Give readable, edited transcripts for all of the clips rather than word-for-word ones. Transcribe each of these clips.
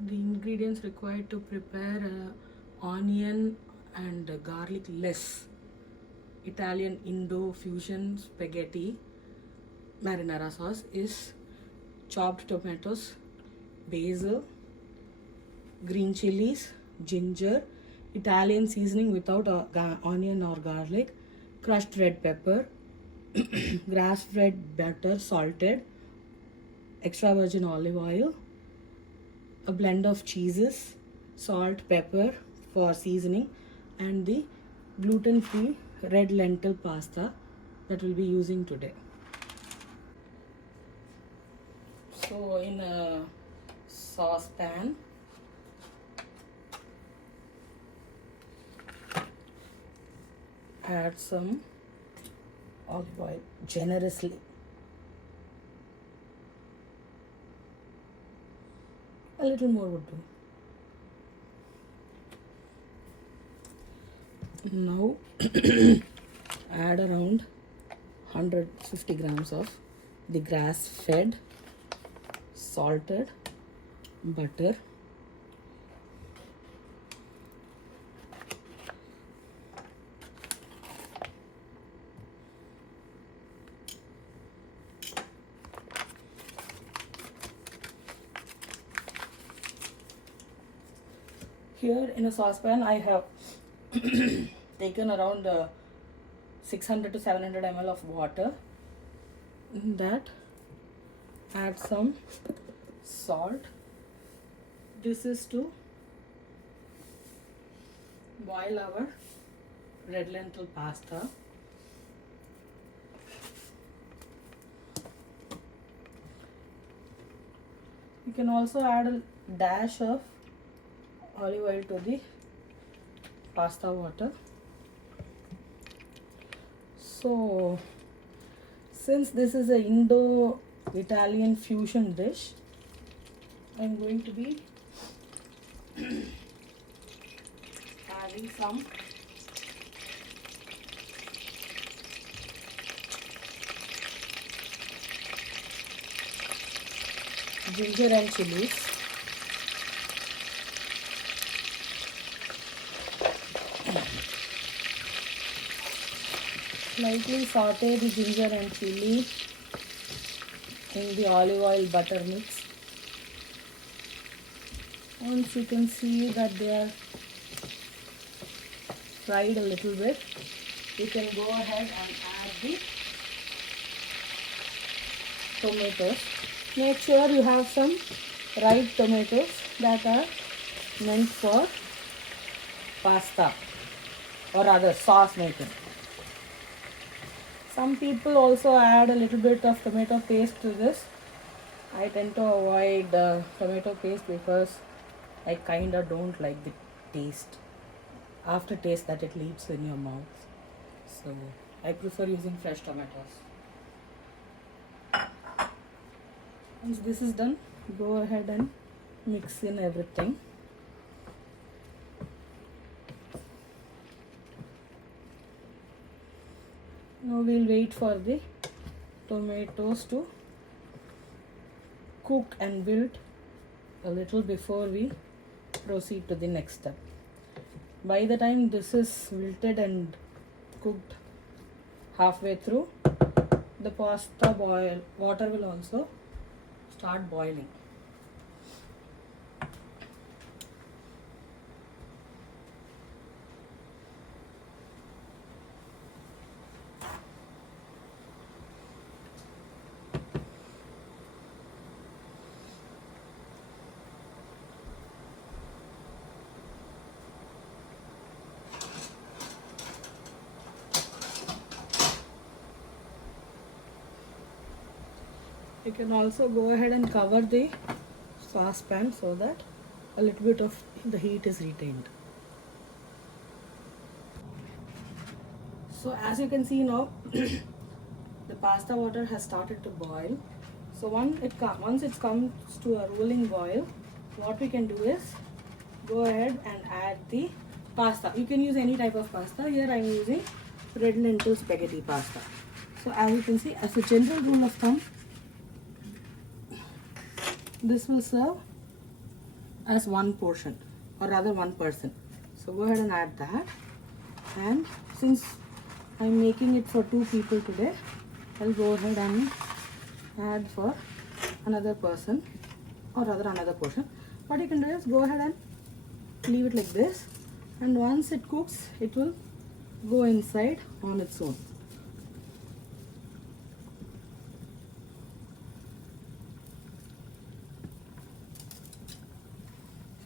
The ingredients required to prepare onion and garlic less Italian Indo fusion spaghetti marinara sauce is chopped tomatoes, basil, green chilies, ginger, Italian seasoning without onion or garlic, crushed red pepper, grass fed butter salted, extra virgin olive oil, a blend of cheeses, salt, pepper for seasoning, and the gluten free red lentil pasta that we'll be using today. So, in a saucepan, add some olive oil generously. A little more would do. Now add around 150 grams of the grass fed salted butter, here in a saucepan I have taken around 600 to 700 ml of water. In that add some salt. This is to boil our red lentil pasta. You can also add a dash of olive oil to the pasta water. So since this is an Indo-Italian fusion dish, I'm going to be adding some ginger and chilies. Slightly saute the ginger and chili in the olive oil butter mix. Once you can see that they are fried a little bit, you can go ahead and add the tomatoes. Make sure you have some ripe tomatoes that are meant for pasta or rather sauce making. Some people also add a little bit of tomato paste to this. I tend to avoid tomato paste because I kinda don't like the taste, aftertaste that it leaves in your mouth. So I prefer using fresh tomatoes. Once this is done, go ahead and mix in everything. Now we'll wait for the tomatoes to cook and wilt a little before we proceed to the next step. By the time this is wilted and cooked halfway through, the pasta water will also start boiling. You can also go ahead and cover the saucepan so that a little bit of the heat is retained. So as you can see now, the pasta water has started to boil. So once it comes to a rolling boil, what we can do is go ahead and add the pasta. You can use any type of pasta. Here I am using red lentil spaghetti pasta. So as you can see, as a general rule of thumb, this will serve as one portion, or rather one person. So go ahead and add that. And since I'm making it for 2 people today, I'll go ahead and add for another person, or rather another portion. What you can do is go ahead and leave it like this, and once it cooks, it will go inside on its own.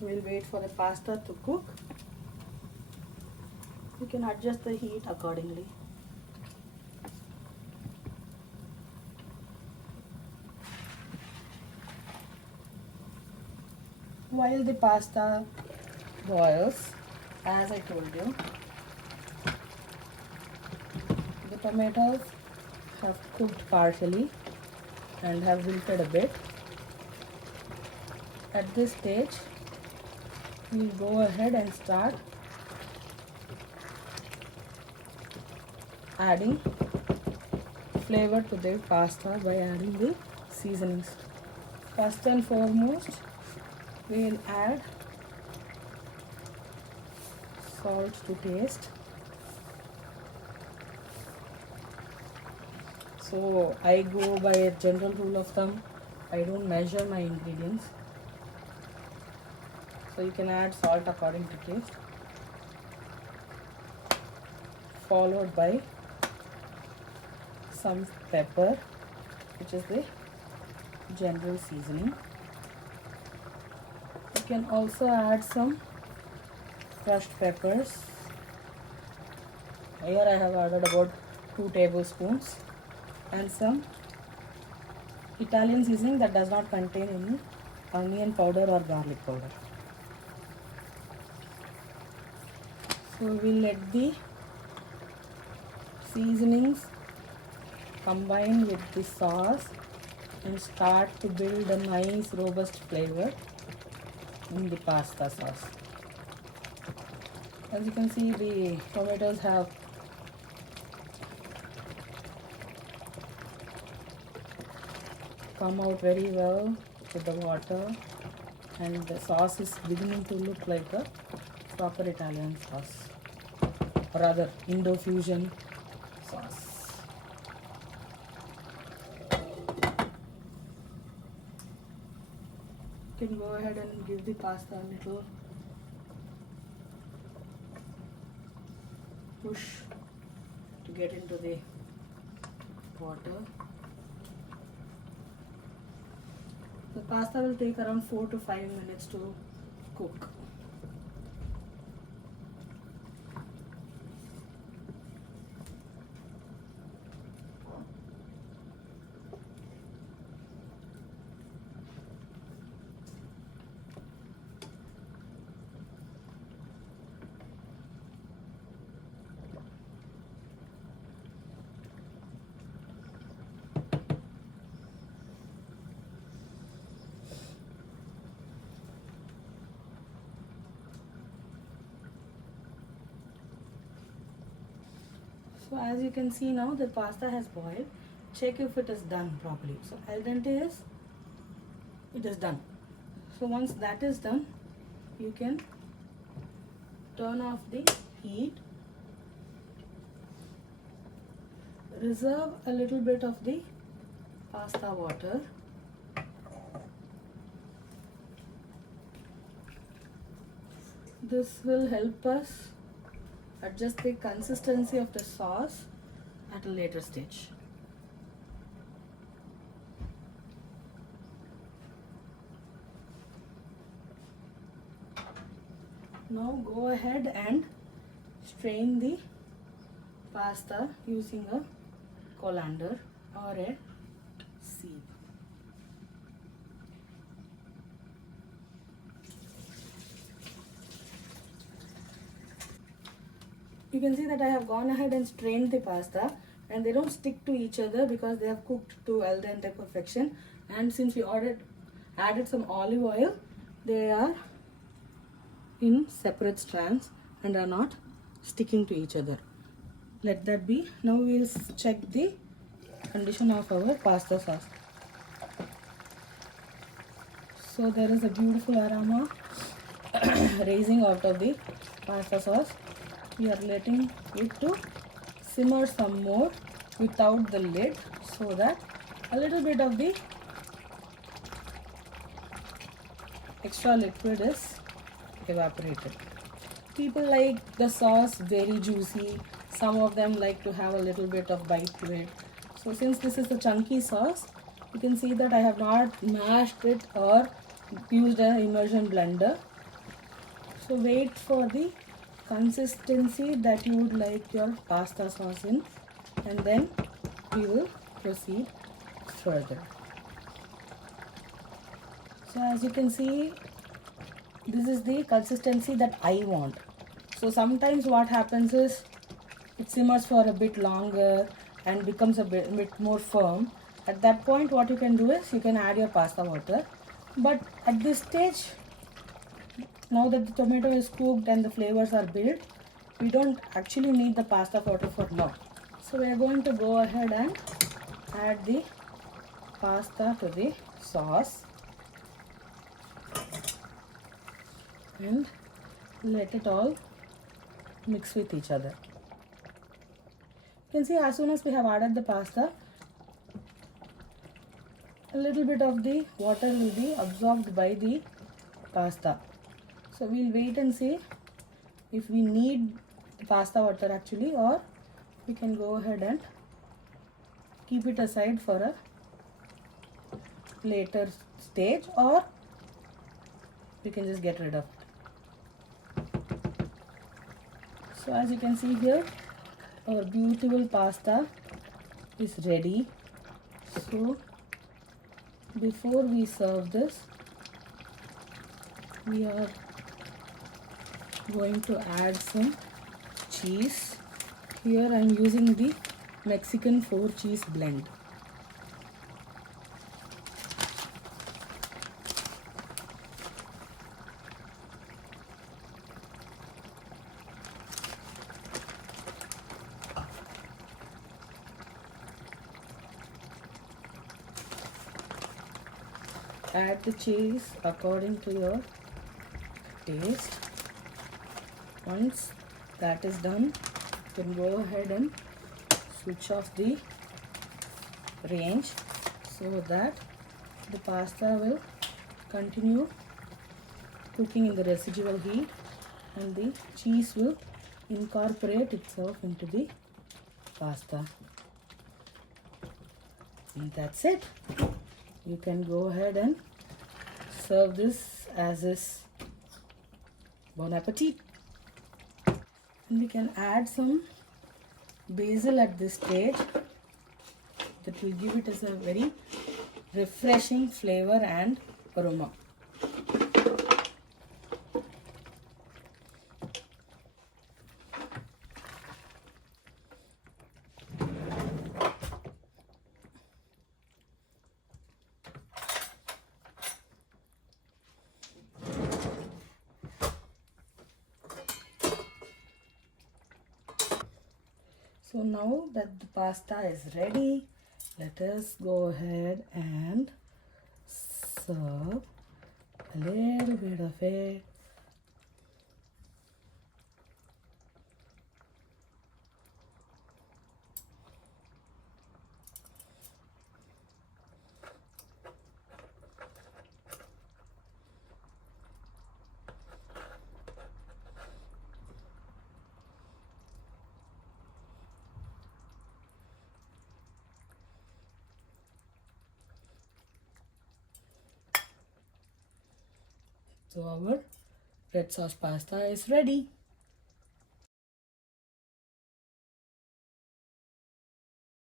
We'll wait for the pasta to cook. You can adjust the heat accordingly. While the pasta boils, as I told you, the tomatoes have cooked partially and have wilted a bit. At this stage, we'll go ahead and start adding flavor to the pasta by adding the seasonings. First and foremost, we'll add salt to taste. So I go by a general rule of thumb. I don't measure my ingredients. So you can add salt according to taste, followed by some pepper, which is the general seasoning. You can also add some crushed peppers. Here I have added about 2 tablespoons, and some Italian seasoning that does not contain any onion powder or garlic powder. So we'll let the seasonings combine with the sauce and start to build a nice robust flavor in the pasta sauce. As you can see, the tomatoes have come out very well with the water, and the sauce is beginning to look like a proper Italian sauce, or rather Indo-fusion sauce. You can go ahead and give the pasta a little push to get into the water. The pasta will take around 4 to 5 minutes to cook. So as you can see now, the pasta has boiled. Check if it is done properly. So al dente is, it is done. So once that is done, you can turn off the heat. Reserve a little bit of the pasta water. This will help us adjust the consistency of the sauce at a later stage. Now go ahead and strain the pasta using a colander or a sieve. You can see that I have gone ahead and strained the pasta, and they don't stick to each other because they have cooked to al dente perfection. And since we added some olive oil, they are in separate strands and are not sticking to each other. Let that be. Now we will check the condition of our pasta sauce. So there is a beautiful aroma raising out of the pasta sauce. We are letting it to simmer some more without the lid, so that a little bit of the extra liquid is evaporated. People like the sauce very juicy. Some of them like to have a little bit of bite to it. So since this is a chunky sauce, you can see that I have not mashed it or used an immersion blender. So wait for the consistency that you would like your pasta sauce in, and then we will proceed further. So as you can see, this is the consistency that I want. So sometimes what happens is it simmers for a bit longer and becomes a bit more firm. At that point, what you can do is you can add your pasta water. But at this stage, now that the tomato is cooked and the flavors are built, we don't actually need the pasta water for now. So we are going to go ahead and add the pasta to the sauce and let it all mix with each other. You can see as soon as we have added the pasta, a little bit of the water will be absorbed by the pasta. So we'll wait and see if we need the pasta water actually, or we can go ahead and keep it aside for a later stage, or we can just get rid of it. So as you can see here, our beautiful pasta is ready. So before we serve this, we are going to add some cheese. Here I am using the Mexican 4 cheese blend. Add the cheese according to your taste. Once that is done, you can go ahead and switch off the range so that the pasta will continue cooking in the residual heat and the cheese will incorporate itself into the pasta. And that's it. You can go ahead and serve this as is. Bon appetit. And we can add some basil at this stage. That will give it as a very refreshing flavor and aroma. So now that the pasta is ready, let us go ahead and serve a little bit of it. So our red sauce pasta is ready.